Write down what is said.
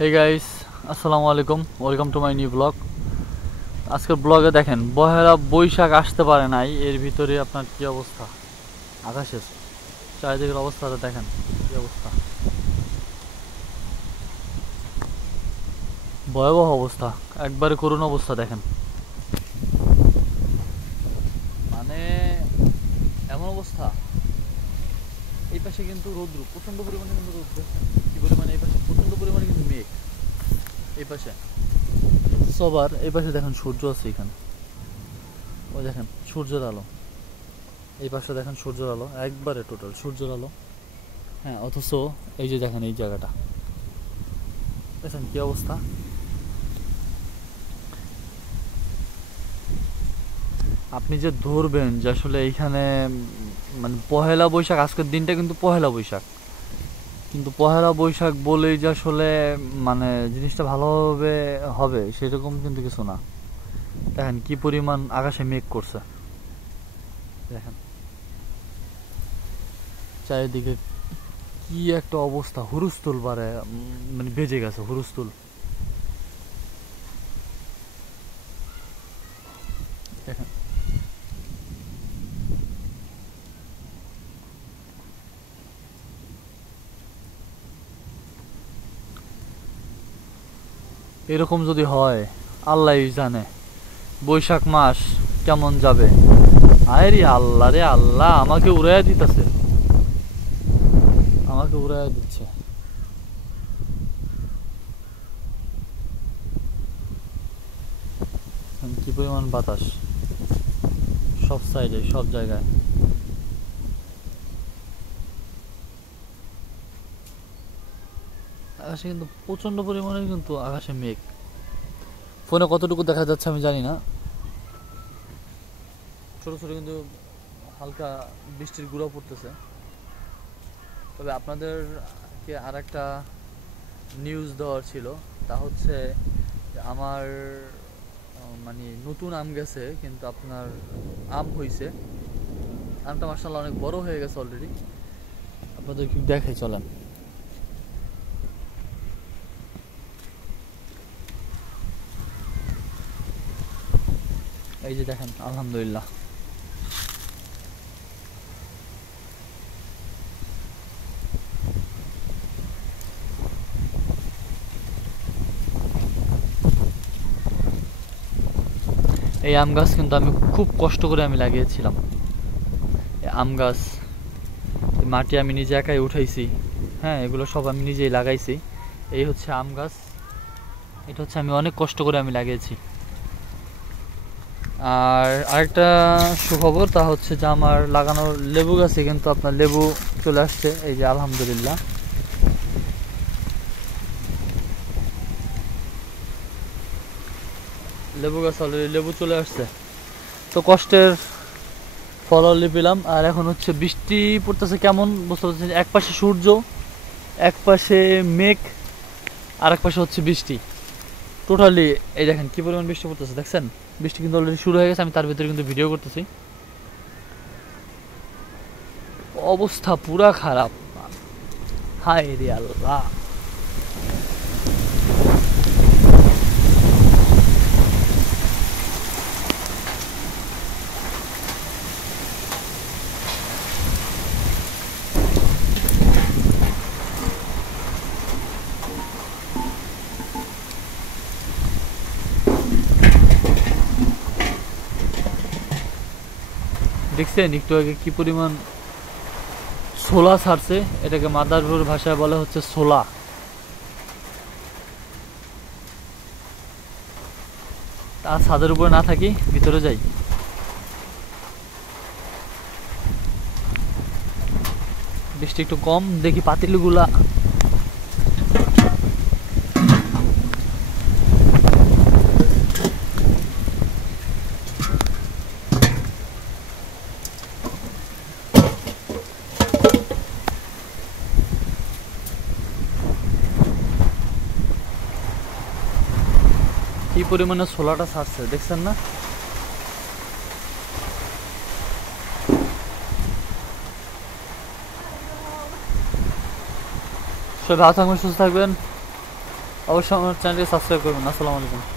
Hey guys, আসসালামু আলাইকুম, welcome to my new blog. আজকের ব্লগে দেখেন পহেলা বৈশাখ আসতে পারে নাই, এর ভিতরে আপনার কি অবস্থা আকাশের, চারিদিকের অবস্থাটা দেখেন কি অবস্থা, ভয়াবহ অবস্থা, একবারে করুণ অবস্থা দেখেন। মানে এমন অবস্থা, এই পাশে কিন্তু রৌদ্র প্রচন্ড পরিমাণে, কিন্তু রোদ দেখেন কি পরিমাণে, এই পাশে প্রচন্ড পরিমাণে কিন্তু মেঘ, এই পাশে সবার এই পাশে দেখেন সূর্য আছে এখানে, ওই দেখেন সূর্যের আলো, এই পাশে দেখেন সূর্যের আলো, একবারে টোটাল সূর্যের আলো। হ্যাঁ, অথচ এই যে দেখেন এই জায়গাটা দেখেন কি অবস্থা। আপনি যে ধরবেন যে আসলে এইখানে মানে পহেলা বৈশাখ, আজকের দিনটা কিন্তু পহেলা বৈশাখ, কিন্তু পহেলা বৈশাখ বলেই যে আসলে মানে জিনিসটা ভালোভাবে হবে সেরকম কিন্তু কিছু না। দেখেন কি পরিমাণ আকাশে মেঘ করছে, দেখেন চারিদিকে কি একটা অবস্থা, হুরুস্থুল বারে মানে বেজে গেছে হুরুস্থুল। দেখেন এরকম যদি হয় আল্লাহই জানে বৈশাখ মাস কেমন যাবে। আরে আল্লাহ রে আল্লাহ, আমাকে উড়াইয়া দিতেছে, আমাকে উড়াইয়া দিচ্ছে। কি পরিমাণ বাতাস, সব সাইডে সব জায়গায়। আকাশে কিন্তু প্রচন্ড পরিমাণে কিন্তু আকাশে মেঘ, ফোনে কতটুকু দেখা যাচ্ছে আমি জানি না, ছোট ছোট কিন্তু হালকা বৃষ্টির গুঁড়া পড়তেছে। তবে আপনাদেরকে আর একটা নিউজ দেওয়ার ছিল, তা হচ্ছে যে আমার মানে নতুন আম গেছে, কিন্তু আপনার আম হইছে, আমটা মাশাআল্লাহ অনেক বড় হয়ে গেছে অলরেডি, আপনাদের কি দেখে চলেন। এই যে দেখেন আলহামদুলিল্লাহ, এই আম গাছ কিন্তু আমি খুব কষ্ট করে আমি লাগিয়েছিলাম। এই আম গাছ, মাটি আমি নিজে একাই উঠাইছি, হ্যাঁ এগুলো সব আমি নিজেই লাগাইছি। এই হচ্ছে আম গাছ, এটা হচ্ছে আমি অনেক কষ্ট করে আমি লাগিয়েছি। আর আরেকটা সুখবর, তা হচ্ছে যে আমার লাগানো লেবু গাছে কিন্তু আপনার লেবু চলে আসছে, এই যে আলহামদুলিল্লাহ। লেবু গাছ অলরেডি লেবু চলে আসছে, তো কষ্টের ফল অলরেডি পেলাম। আর এখন হচ্ছে বৃষ্টি পড়তেছে, কেমন বুঝতে পারছেন, এক পাশে সূর্য, এক পাশে মেঘ, আর এক পাশে হচ্ছে বৃষ্টি, টোটালি এই দেখেন কি পরিমাণ বৃষ্টি পড়তেছে দেখছেন। বৃষ্টি কিন্তু অলরেডি শুরু হয়ে গেছে, আমি তার ভিতরে কিন্তু ভিডিও করতেছি। অবস্থা পুরা খারাপ, হায় রে আল্লাহ। দেখছেন একটু আগে কি পরিমাণ ছোলা ছাড়ছে, এটাকে মাদারপুর ভাষায় বলে হচ্ছে ছোলা। আর ছাদের উপরে না থাকি, ভিতরে যাই। বৃষ্টি একটু কম, দেখি পাতিলগুলা কি পরিমাণে ছোলাটা ছাড়ছে দেখছেন না। সবাই ভালো থাকবেন, সুস্থ থাকবেন। অবশ্যই আমার চ্যানেলটি সাবস্ক্রাইব করবেন। আসসালামু আলাইকুম।